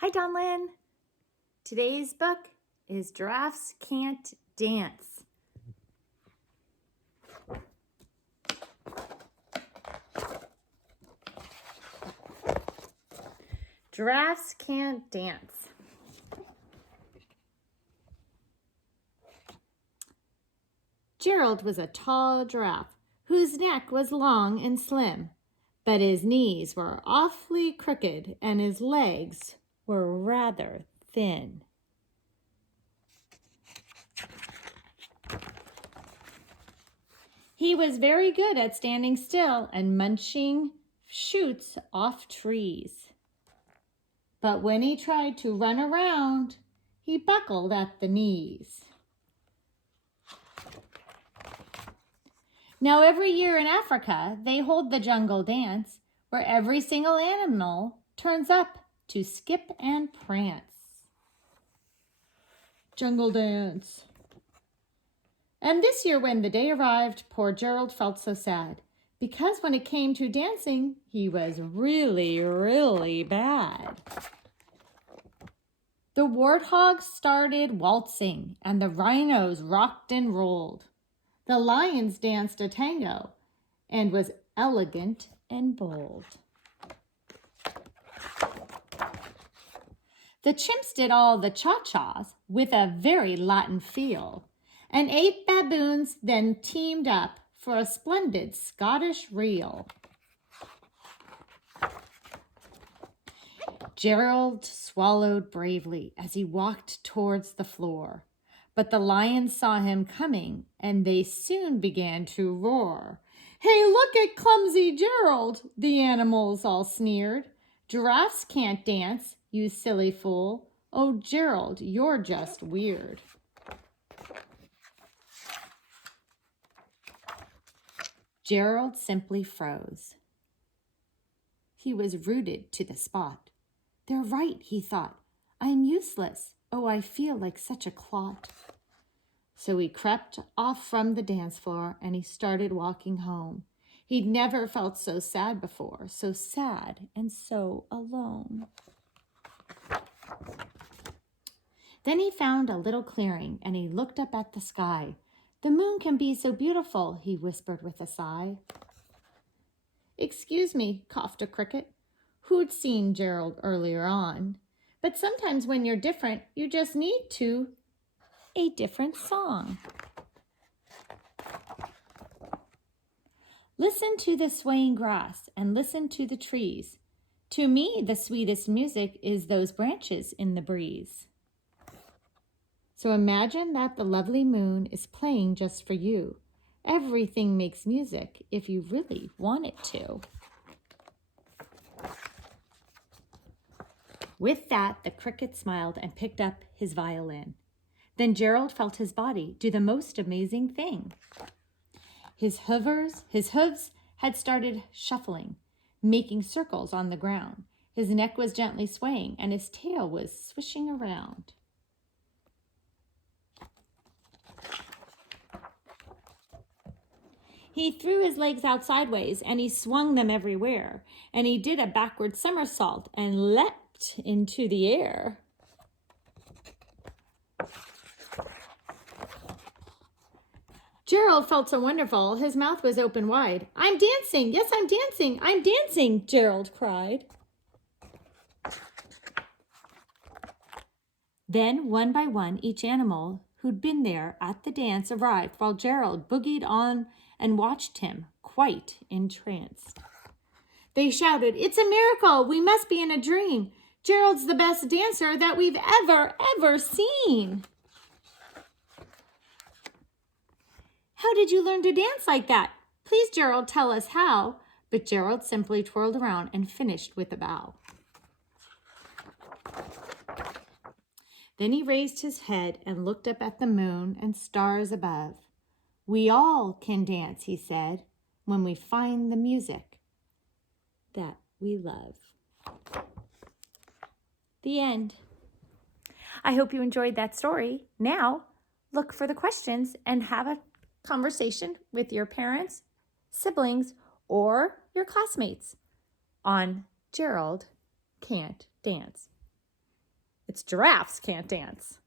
Hi, Donlin. Today's book is Giraffes Can't Dance. Giraffes Can't Dance. Gerald was a tall giraffe whose neck was long and slim, but his knees were awfully crooked and his legs were rather thin. He was very good at standing still and munching shoots off trees. But when he tried to run around, he buckled at the knees. Now, every year in Africa, they hold the jungle dance, where every single animal turns up to skip and prance. Jungle dance. And this year, when the day arrived, poor Gerald felt so sad, because when it came to dancing, he was really, really bad. The warthogs started waltzing, and the rhinos rocked and rolled. The lions danced a tango and was elegant and bold. The chimps did all the cha-chas with a very Latin feel, and 8 baboons then teamed up for a splendid Scottish reel. Gerald swallowed bravely as he walked towards the floor, but the lions saw him coming, and they soon began to roar. "Hey, look at clumsy Gerald," the animals all sneered. "Giraffes can't dance, you silly fool. Oh, Gerald, you're just weird." Gerald simply froze. He was rooted to the spot. "They're right," he thought. "I am useless. Oh, I feel like such a clot." So he crept off from the dance floor and he started walking home. He'd never felt so sad before, so sad and so alone. Then he found a little clearing and he looked up at the sky. "The moon can be so beautiful," he whispered with a sigh. "Excuse me," coughed a cricket, who'd seen Gerald earlier on. "But sometimes when you're different, you just need a different song." Listen to the swaying grass and listen to the trees. To me, the sweetest music is those branches in the breeze. So imagine that the lovely moon is playing just for you. Everything makes music if you really want it to. With that, the cricket smiled and picked up his violin. Then Gerald felt his body do the most amazing thing. His hooves had started shuffling, making circles on the ground. His neck was gently swaying and his tail was swishing around. He threw his legs out sideways and he swung them everywhere. And he did a backward somersault and leapt into the air. Gerald felt so wonderful, his mouth was open wide. "I'm dancing, yes, I'm dancing, I'm dancing," Gerald cried. Then, one by one, each animal who'd been there at the dance arrived while Gerald boogied on and watched him, quite entranced. They shouted, "It's a miracle! We must be in a dream! Gerald's the best dancer that we've ever seen!" "How did you learn to dance like that? Please, Gerald, tell us how." But Gerald simply twirled around and finished with a bow. Then he raised his head and looked up at the moon and stars above. "We all can dance," he said, "when we find the music that we love." The end. I hope you enjoyed that story. Now, look for the questions and have a conversation with your parents, siblings, or your classmates on Gerald Can't Dance. It's Giraffes Can't Dance.